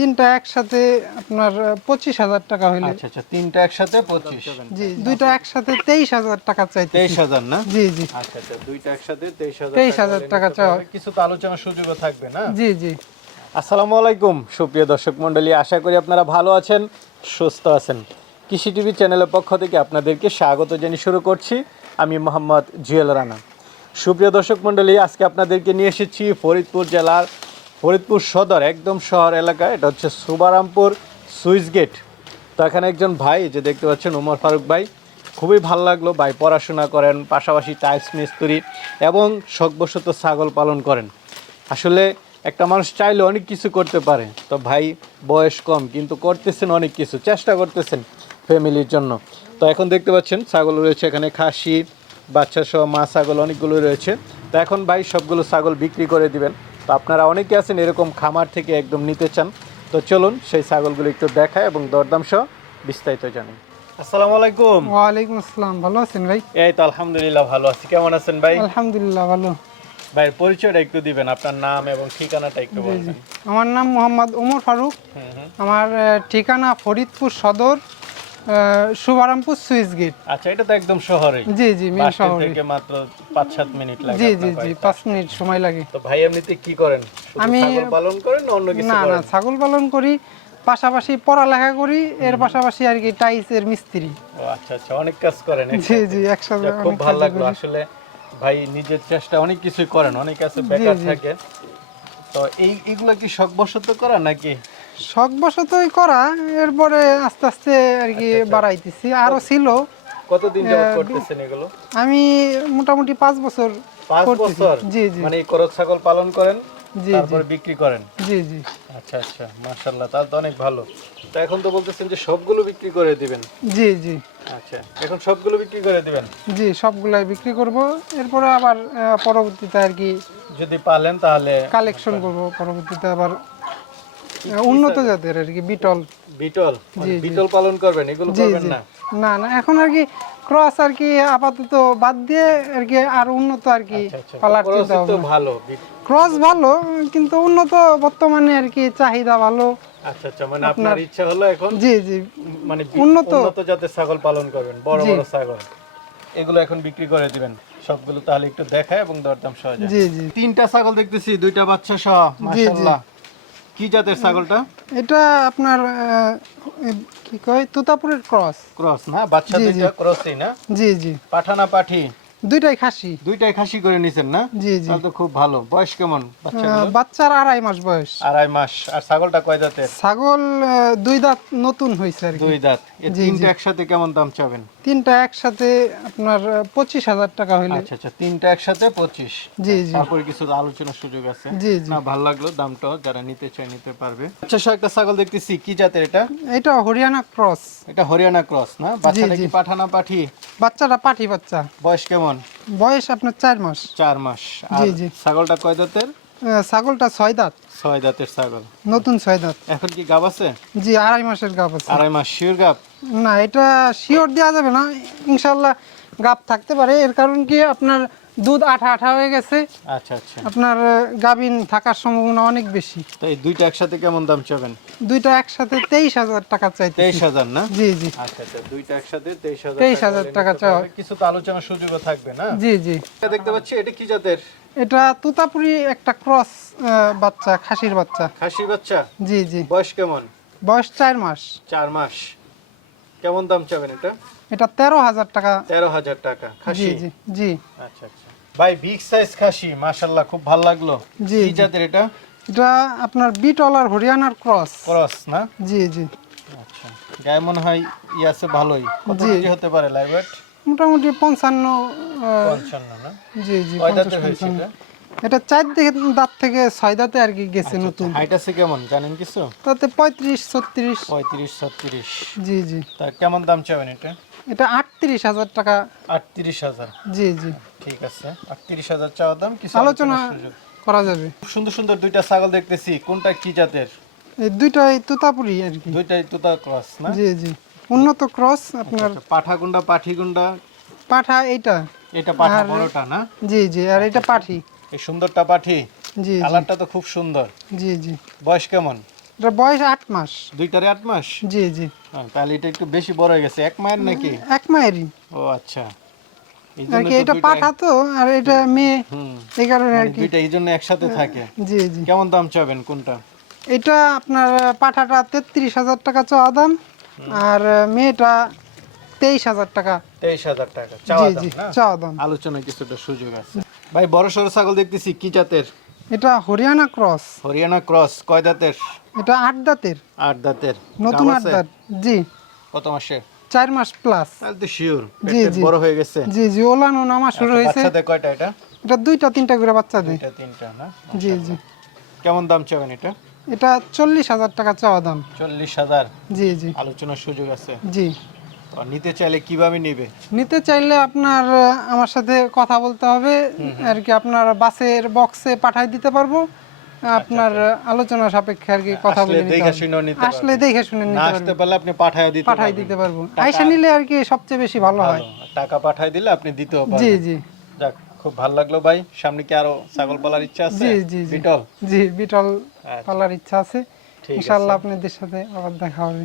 তিনটা একসাথে আপনার পঁচিশ হাজার টাকা হইলে। আচ্ছা আচ্ছা তিনটা একসাথে পঁচিশ। জি দুইটা একসাথে তেইশ হাজার টাকা চাইতে তেইশ হাজার না? জি জি। আচ্ছা আচ্ছা দুইটা একসাথে তেইশ হাজার 23,000 টাকা চাওয়া। কিছু তো আলোচনার সুযোগও থাকবে না? জি জি। আসসালামু আলাইকুম সুপ্রিয় দর্শক মণ্ডলী আশা করি আপনারা ভালো আছেন সুস্থ আছেন। কৃষি টিভি চ্যানেলের পক্ষ থেকে আপনাদেরকে স্বাগত জানিয়ে শুরু করছি। আমি মোহাম্মদ জুয়েল রানা। সুপ্রিয় দর্শক মণ্ডলী আজকে আপনাদেরকে নিয়ে এসেছি ফরিদপুর জেলার ফরিদপুর সদর, একদম শহর এলাকা এটা হচ্ছে সুবারামপুর সুইচ গেট। তো এখানে একজন ভাই যে দেখতে পাচ্ছেন, উমর ফারুক ভাই, খুবই ভালো লাগল। ভাই পড়াশোনা করেন, পাশাপাশি টাইলস মিস্ত্রি এবং শখবশত ছাগল পালন করেন। আসলে একটা মানুষ চাইলে অনেক কিছু করতে পারে। তো ভাই বয়স কম, কিন্তু করতেছেন অনেক কিছু, চেষ্টা করতেছেন ফ্যামিলির জন্য। তো এখন দেখতে পাচ্ছেন, ছাগল রয়েছে এখানে, খাসি বাচ্চা সহ মা ছাগল অনেকগুলো রয়েছে। তো এখন ভাই সবগুলো ছাগল বিক্রি করে দিবেন। তো আপনারা অনেকে আছেন এরকম খামার থেকে একদম নিতে চান। তো চলুন সেই ছাগলগুলো একটু দেখায় এবং দরদাম সহ বিস্তারিত জানি। আসসালামু আলাইকুম। ওয়ালাইকুম আসসালাম। ভালো আছেন ভাই? এই তো আলহামদুলিল্লাহ ভালো আছি। কেমন আছেন ভাই? আলহামদুলিল্লাহ ভালো। ভাইয়ের পরিচয়টা একটু দিবেন আপনার নাম এবং ঠিকানাটা একটু বলবেন। আমার নাম মোহাম্মদ ওমর ফারুক। আমার ঠিকানা ফরিদপুর সদর শুভারামপুর সুইচ গেট। আচ্ছা এটা তো একদম শহরে জি জি মেন শহরে থেকে মাত্র পাঁচ সাত মিনিট লাগে জি জি জি বাড়িতে। পাঁচ মিনিট সময় লাগে। তো ভাই এমনিতে কি করেন? আমি- ছাগল পালন করেন না অন্য কিছু না না ছাগল পালন করি পাশাপাশি পড়ালেখা করি এর পাশাপাশি আর কি টাইসের মিস্ত্রি। ও আচ্ছা আচ্ছা অনেক কাজ করেন জি জি একসাথে খুব ভালো লাগল। আসলে ভাই নিজের চেষ্টা অনেক কিছুই করেন অনেক আছে বেকার থাকে তো এই এগুলো কি শখবশত করা নাকি? শখ বশতই করা এরপরে আস্তে আস্তে আর কি আচ্ছা, বাড়াইতেছি। আরও ছিল। কতদিন যাবত করতেছেন এগুলো? আমি মোটামুটি পাঁচ বছর বছর? জি জি। মানে করত ছাগল পালন করেন জি তারপরে বিক্রি করেন? জি জি। আচ্ছা আচ্ছা তো অনেক ভালো। তো এখন তো বলতেছেন যে সবগুলো বিক্রি করে দিবেন। জি জি। আচ্ছা এখন সবগুলো বিক্রি করে দিবেন? জি সবগুলাই বিক্রি করব। এরপরে আবার পরবর্তীতে আর কি যদি পালেন তাহলে কালেকশন করব। পরবর্তীতে আবার উন্নত জাতের আর কি বিটল। বিটল মানে। বিটল পালন করবেন এগুলো করবেন না? না না এখন আর কি ক্রস আর কি আপাতত বাদ দিয়ে আর কি আর উন্নত আর কি আচ্ছা, আচ্ছা। পালার চিন্তা ভালো ক্রস ভালো কিন্তু উন্নত বর্তমানে আর কি চাহিদা ভালো। আচ্ছা আচ্ছা মানে আপনার ইচ্ছা হলো এখন জি জি। মানে উন্নত- উন্নত জাতের ছাগল পালন করবেন বড় বড় ছাগল। এগুলো এখন বিক্রি করে দিবেন সবগুলো তাহলে একটু দেখায় এবং দরদাম সহজে। জি জি। তিনটা ছাগল দেখতেছি দুইটা বাচ্চা সহ মাশাআল্লাহ। কি জাতের ছাগলটা? এটা আপনার কি কয়? তোতাপুরের ক্রস। ক্রস না? বাচ্চা। দুইটা ক্রসই না? জি জি। পাঠানা পাঠি। দুইটাই খাসি। দুইটাই খাসি করে নিছেন না? জি জি। তাহলে তো খুব ভালো। বয়স কেমন বাচ্চার আড়াই মাস বয়স। আড়াই মাস। আর ছাগলটা কয় দাঁতের ছাগল দুই দাঁত নতুন হয়েছে আর কি। দুই দাঁত। এই তিনটা একসাথে কেমন দাম চাবেন? তিনটা একসাথে আপনার পঁচিশ হাজার টাকা হইলে আচ্ছা আচ্ছা তিনটা একসাথে পঁচিশ। জি জি। তারপরে কিছু আলোচনার সুযোগ আছে। জি জি। না ভালো লাগল দামটাও যারা নিতে চায় নিতে পারবে। আচ্ছা একটা ছাগল দেখতেছি কি জাতের এটা? এটা হরিয়ানা ক্রস। এটা হরিয়ানা ক্রস না? বাচ্চাটা। কি পাঠানা পাঠি? বাচ্চাটা পাঠি বাচ্চা। বয়স কেমন? বয়স আপনার চার মাস। চার মাস। জি, জি। ছাগলটা কয় দাঁতের? ছাগলটা ছয় দাঁত। ছয় দাঁতের ছাগল। নতুন ছয় দাঁত। এখন কি গাব আছে? জি আড়াই মাসের গাপ আছে। আড়াই মাস শিওর গাব? না এটা শিওর দেওয়া যাবে না। ইনশাল্লাহ গাপ থাকতে পারে। এর কারণ কি আপনার দুধ আঠা আঠা হয়ে গেছে। আচ্ছা আচ্ছা। আপনার গাভিন থাকার সম্ভাবনা অনেক বেশি। তো এই দুইটা একসাথে কেমন দাম চাবেন? দুইটা একসাথে তেইশ হাজার টাকা চাই তেইশ হাজার না? জি জি। আচ্ছা আচ্ছা দুইটা একসাথে তেইশ হাজার 23,000 টাকা চাওয়া। কিছু তো আলোচনার সুযোগও থাকবে না? জি জি। এটা দেখতে পাচ্ছি এটা কি জাতের? এটা তুতাপুরি একটা ক্রস বাচ্চা খাসির বাচ্চা। খাসির বাচ্চা? জি জি। বয়স কেমন? বয়স চার মাস। চার মাস। কেমন দাম চাবেন এটা? এটা তেরো হাজার টাকা। তেরো হাজার টাকা খাসি? জি জি আচ্ছা আচ্ছা। ভাই বিগ সাইজ খাসি মাশাল্লাহ খুব ভালো লাগল। জি, জাতের এটা? এটা আপনার বিটল আর হরিয়ানার ক্রস। ক্রস না? জি জি। আচ্ছা। গায়ে মনে হয় ই আছে ভালোই। কত। কেজি হতে পারে লাইভ ওয়েট মোটামুটি পঞ্চান্ন পঞ্চান্ন না? জি জি পঞ্চান্ন। এটা এটা চার দিকে দাঁত থেকে ছয় দাঁতে আর কি গেছে নতুন। হাইট আছে কেমন? জানেন কিছু? তাতে পঁয়ত্রিশ ছত্রিশ। পঁয়ত্রিশ ছত্রিশ। জি জি। তা কেমন দাম চাবেন এটা? এটা আটত্রিশ হাজার টাকা। আটত্রিশ হাজার। জি জি। ঠিক আছে আটত্রিশ হাজার চাওয়া দাম কিছু আলোচনা করা যাবে। সুন্দর সুন্দর দুইটা ছাগল দেখতেছি কোনটা কি জাতের? এই দুইটাই তুতাপুরি আর কি। দুইটাই তোতা ক্রস না? জি জি। উন্নত ক্রস আপনার আচ্ছা, পাঠা গুন্ডা পাঠি গুন্ডা? পাঠা এইটা। এটা পাঠা বড়টা না? জি জি আর এটা পাঠি। এই সুন্দরটা পাঠি জি কালারটা তো খুব সুন্দর। জি জি। বয়স কেমন? এটা বয়স আট মাস। দুইটারে আট মাস? জি জি। হ্যাঁ, তাহলে এটা একটু বেশি বড় হয়ে গেছে। এক মায়ের নাকি? এক মায়েরই। ও আচ্ছা। আর কি এটা দুইটা- পাঠা তো আর এটা মেয়ে এই কারণে আর মানে কি। দুইটা এই জন্য একসাথে থাকে। জি জি। কেমন দাম চাবেন কোনটা? এটা আপনার পাঠাটা তেত্রিশ হাজার টাকা চাওয়া দাম আর মেয়েটা তেইশ হাজার টাকা। তেইশ হাজার টাকা চাওয়া দাম। আলোচনায় কিছুটা সুযোগ আছে। ভাই বড় সড়ো ছাগল দেখতেছি কি জাতের? এটা হরিয়ানা ক্রস। হরিয়ানা ক্রস কয় দাঁতের? এটা আট দাঁতের। আট দাঁতের। নতুন আট? দাঁত জি। কত মাসে? চার মাস প্লাস তাহলে তো শিওর জি, জি। বড় হয়ে গেছে। জি জি ওলানো নামা শুরু হয়েছে। বাচ্চাদের কয়টা এটা? এটা দুইটা তিনটা করে বাচ্চা দেয়। এটা তিনটা না? জি জি। কেমন দাম চাবেন এটা? এটা চল্লিশ হাজার টাকা চাওয়া দাম। চল্লিশ হাজার। জি জি। আলোচনার সুযোগ আছে। জি। নিতে চাইলে কীভাবে নিবে? নিতে চাইলে আপনার আমার সাথে কথা বলতে হবে। আর কি আপনার বাসের বক্সে পাঠাই দিতে পারব। আপনার আলোচনা সাপেক্ষে আর কি কথা বলে দেখে। শুনেও নিতে আসলে দেখে শুনে নিতে আসতে পারলে আপনি পাঠায় দিতে পারবেন। দিতে পারব। আইসা নিলে আর কি সবচেয়ে বেশি ভালো হয়। টাকা পাঠায় দিলে আপনি দিতেও জি পারবেন। জি। যাক খুব ভালো লাগল ভাই। সামনে কি আরও ছাগল পালার ইচ্ছা আছে? জি, জি, জি। বিটল? জি বিটল আচ্ছা। পালার ইচ্ছা আছে। ইনশাআল্লাহ আপনাদের সাথে আবার দেখা হবে।